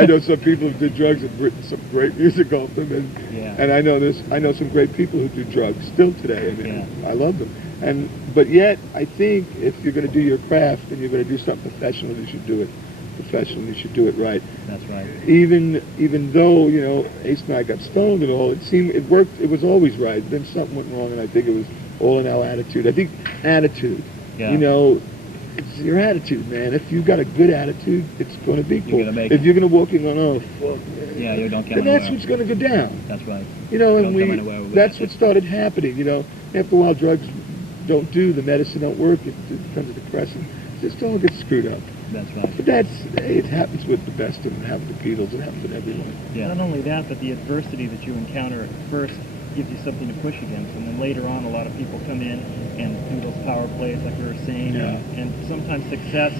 I know some people who did drugs have written some great music off them, and I know some great people who do drugs still today. I mean, I love them. But yet, I think if you're going to do your craft and you're going to do something professional, you should do it professional. You should do it right. That's right. Even though Ace and I got stoned and all, it worked. It was always right. Then something went wrong, and I think it was all in our attitude. I think attitude. Yeah. It's your attitude, man. If you've got a good attitude, it's going to be cool. If you're going to walk in on, oh, fuck, yeah, you don't get then that's what's going to go down. That's right. And that's what started happening. After a while, drugs don't do, the medicine don't work, it becomes a depressant. Just all gets screwed up. That's right. But it happens with the best of them. It happens with the Beatles. It happens with everyone. Yeah. Not only that, but the adversity that you encounter at first gives you something to push against, and then later on a lot of people come in and do those power plays like we were saying, and sometimes success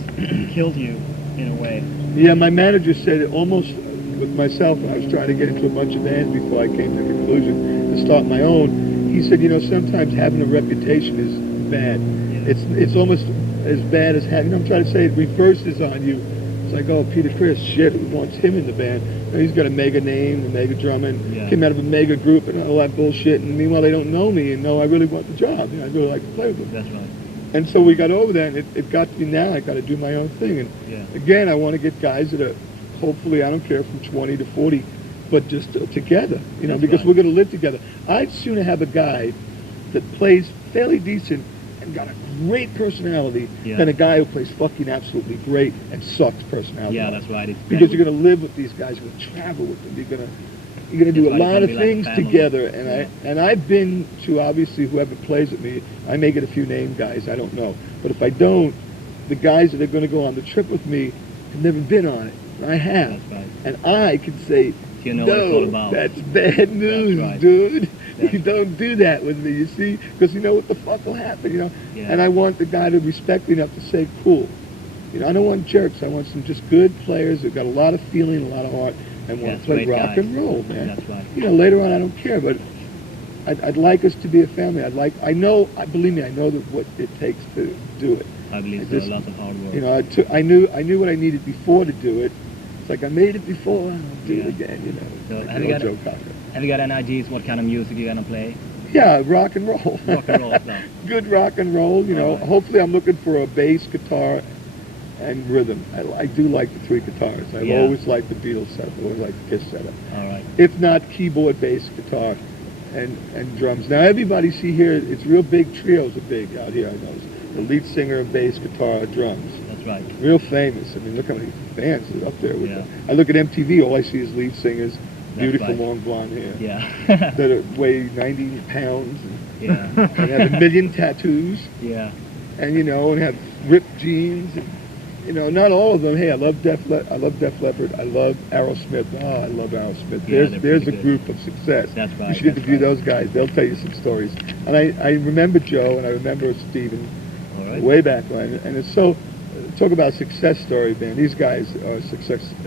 kills you in a way. Yeah, my manager said it almost with myself when I was trying to get into a bunch of bands before I came to the conclusion to start my own. He said, sometimes having a reputation is bad. Yeah. It's almost as bad as having, I'm trying to say, it reverses on you. It's like, oh, Peter Criss, shit, who wants him in the band? He's got a mega name, a mega drummer, and came out of a mega group and all that bullshit, and meanwhile they don't know me and know I really want the job. I really like to play with them. That's right. And so we got over that, and it got to me now, I got to do my own thing. And again, I want to get guys that are, hopefully, I don't care, from 20 to 40, but just together, because we're going to live together. I'd sooner have a guy that plays fairly decent and got a great personality than a guy who plays fucking absolutely great and sucks personality. Yeah, that's right. Because you're going to live with these guys, you're going to travel with them, you're going to do a lot of things together. And I've been to, obviously, whoever plays with me, I may get a few name guys, I don't know. But if I don't, the guys that are going to go on the trip with me have never been on it. I have. That's right. And I can say, what it's all about. That's bad news, dude. You don't do that with me, you see? Because you know what the fuck will happen, And I want the guy to respect me enough to say, cool. I don't want jerks. I want some just good players who've got a lot of feeling, a lot of heart, and want to play rock and roll, man. That's right. Later on, I don't care, but I'd like us to be a family. Believe me, I know what it takes to do it. I believe so. Lots of hard work. I knew what I needed before to do it. It's like I made it before, I'll do it again, So like have you got any ideas what kind of music you're gonna play? Yeah, rock and roll. Rock and roll stuff. Good rock and roll, Hopefully I'm looking for a bass, guitar, and rhythm. I do like the 3 guitars. I've always liked the Beatles setup. I've always liked the Kiss setup. All right. If not, keyboard, bass, guitar, and drums. Now everybody see here, it's real big trios are big out here, I noticed. The lead singer, bass, guitar, drums. That's right. Real famous. I mean, look how many bands are up there with them. I look at MTV, all I see is lead singers, beautiful long blonde hair. Yeah. that weigh 90 pounds. And have a million tattoos. Yeah. And, and have ripped jeans. And, not all of them. Hey, I love Def Leppard. I love Aerosmith. Oh, I love Aerosmith. There's a group of success. That's right. You should interview those guys. They'll tell you some stories. And I remember Joe and I remember Steven way back when. And it's so... Talk about a success story, man. These guys are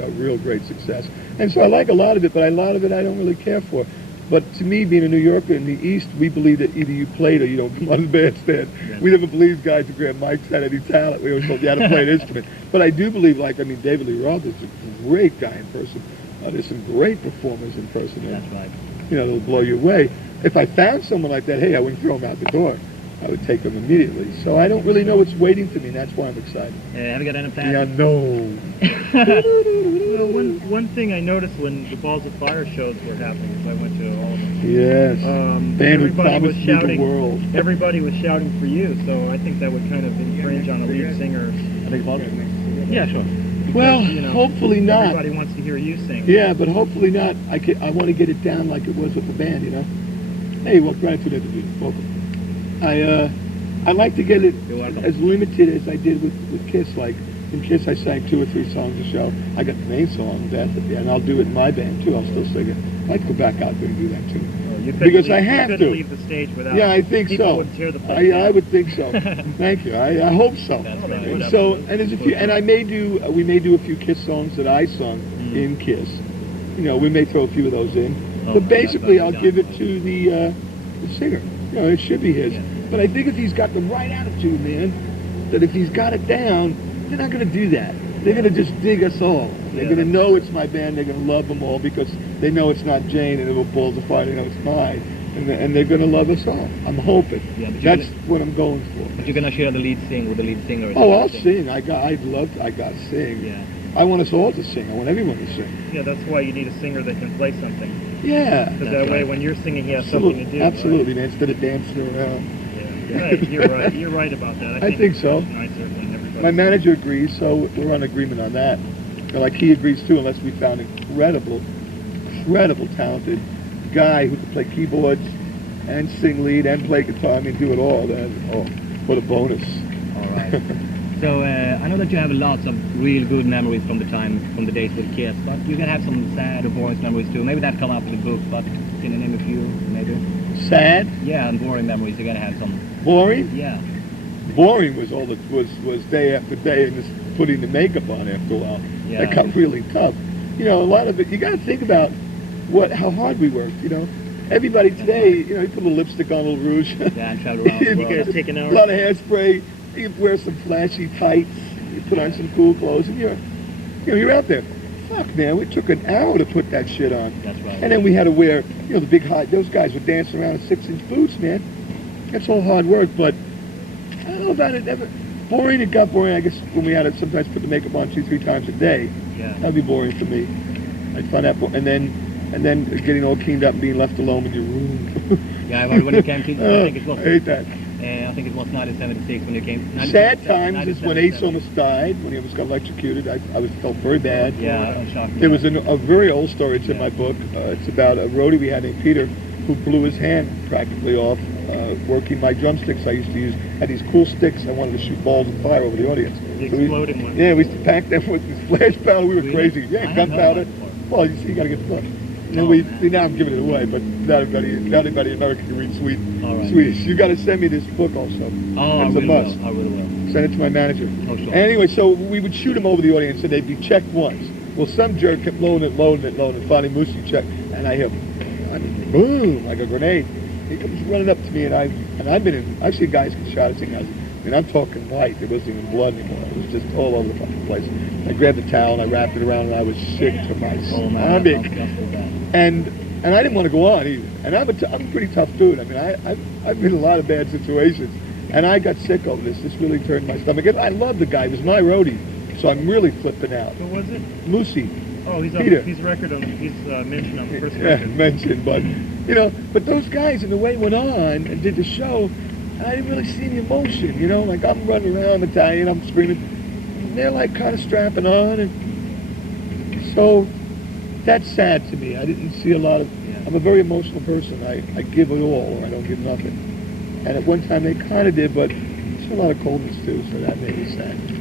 a real great success. And so I like a lot of it, but a lot of it I don't really care for. But to me, being a New Yorker in the East, we believe that either you played or you don't come on the bandstand. Yeah. We never believed guys who grabbed mics had any talent. We always told you how to play an instrument. But I do believe, David Lee Roth is a great guy in person. There's some great performers in person. That's right. They'll blow you away. If I found someone like that, hey, I wouldn't throw him out the door. I would take them immediately. So I don't really know what's waiting for me, and that's why I'm excited. Have you got any plans? Yeah, no. Well, one thing I noticed when the Balls of Fire shows were happening, is I went to all of them. Yes. Everybody was shouting. The world. Everybody was shouting for you, so I think that would kind of infringe on a lead singer's. Yeah, sure. Because, well, hopefully not. Everybody wants to hear you sing. Yeah, but hopefully not. I want to get it down like it was with the band, Hey, well, gratitude interview. Welcome. I like to get it as limited as I did with Kiss. Like in Kiss, I sang 2 or 3 songs a show. I got the main song, and I'll do it in my band too. I'll still sing it. I'd like to go back out there and do that too. Because I have to. Leave the stage without. Yeah, I think people so. Would tear the place down. I would think so. Thank you. I hope so. And so, and there's a few, and we may do a few Kiss songs that I sung in Kiss. We may throw a few of those in. But basically, I'll give it to the singer. It should be his. But I think if he's got the right attitude, man, that if he's got it down, they're not going to do that. They're going to just dig us all. They're Yeah, going to that's know true. it's my band. They're going to love them all because they know it's not Jane and it balls of fire. They know it's mine, and they're going to love us all. I'm hoping. Yeah, but you're That's what I'm going for. But you're gonna share the lead sing with the lead singer. Oh, I'll sing. I got to sing. Yeah. I want us all to sing. I want everyone to sing. Yeah, that's why you need a singer that can play something. Yeah. Because That's that way, right. when you're singing, he has something to do. Absolutely, man. Instead of dancing around. Right? Yeah. You're right. You're right about that. I think so. It's nicer than everybody. My manager agrees, so we're on agreement on that. And like he agrees too, unless we found an incredible talented guy who could play keyboards and sing lead and play guitar. I mean, do it all. Then, what a bonus. All right. So I know that you have lots of real good memories from the days with Kiss, but you can have some sad or boring memories too. Maybe that come up in the book, but can you name a few, maybe? Sad? Yeah, and boring memories. You're gonna have some. Boring? Yeah. Boring was all that was day after day and just putting the makeup on after a while. Yeah. That got really tough. You know, a lot of it, you got to think about how hard we worked, you know. Everybody today, you know, you put a little lipstick on, a little rouge. Yeah, and travel around the world. You Take an hour. A lot of hairspray. You wear some flashy tights. You put on some cool clothes, and you're out there. Fuck, man, it took an hour to put that shit on. That's right. And then we had to wear, you know, the big high. Those guys were dancing around in 6-inch boots, man. That's all hard work, but I don't know about it. Ever boring. It got boring, I guess, when we had to sometimes put the makeup on 2-3 times a day. Yeah. That'd be boring for me. I'd find that boring. And then getting all cleaned up and being left alone in your room. Yeah, when you came to, I think it was. I hate that. I think it was 1976 when you came. Sad times is when Ace 1977. almost died, when he almost got electrocuted. I felt very bad. Yeah, I'm shocked. There was a very old story. It's in my book. It's about a roadie we had named Peter who blew his hand practically off working my drumsticks. I used to use, had these cool sticks. I wanted to shoot balls of fire over the audience. The So we- exploding one. Yeah, we used to pack them with this flash powder. We were Really? crazy. Yeah, I hadn't heard gunpowder. of that before. Well, you see, you got to get the book. And Oh, then man. now I'm giving it away, but not everybody in America can read All right. Swedish. You got to send me this book also. Oh, I It's a really must. will. I really will. Send it to my manager. Oh, sure. Anyway, so we would shoot them over the audience, and they'd be checked once. Well, some jerk kept loading it. Finally, Moosey checked, and I hear, boom, like a grenade. He comes running up to me, and I've seen guys get shot. I've seen guys, and I'm talking white. There wasn't even blood anymore. It was just all over the fucking place. I grabbed the towel and I wrapped it around, and I was sick to my Oh man, stomach. that's bad. And I didn't want to go on either. And I'm a pretty tough dude. I mean, I've been in a lot of bad situations. And I got sick over this. This really turned my stomach. And I love the guy. He was my roadie. So I'm really flipping out. Who was it? Moosey. Oh, he's Peter. he's mentioned on the first Yeah, record. mentioned. But, you know, but those guys, and the way it went on and did the show, I didn't really see the emotion, you know? Like, I'm running around Italian, I'm screaming. And they're, like, kind of strapping on. And so that's sad to me. I didn't see a lot of... I'm a very emotional person. I give it all, or I don't give nothing. And at one time they kind of did, but there's a lot of coldness too, so that made me sad.